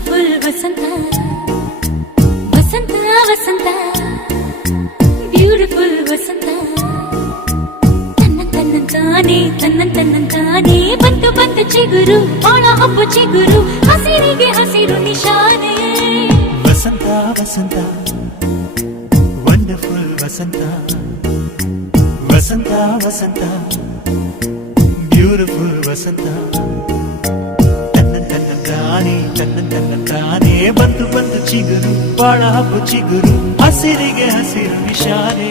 beautiful ವಸಂತ ವಸಂತ ವಸಂತ beautiful ವಸಂತ ತನ್ನಂತಾನೆ ಬಂತು ಬಂತು ಚಿಗುರು ಬಾಳ ಹಬ್ಬ ಚಿಗುರು ಹಸಿರಿಗೆ ಹಸಿರು ನಿಶಾನೆ ವಸಂತ ವಸಂತ ವಂಡರ್ಫುಲ್ ವಸಂತ ವಸಂತ ವಸಂತ ಬ್ಯೂಟಿಫುಲ್ ವಸಂತ ತನ್ನಂತಾನೆ ಬಂತು ಬಂತು ಚಿಗುರು ಬಾಳ ಹಬ್ಬ ಚಿಗುರು ಹಸಿರಿಗೆ ಹಸಿರು ನಿಶಾನೆ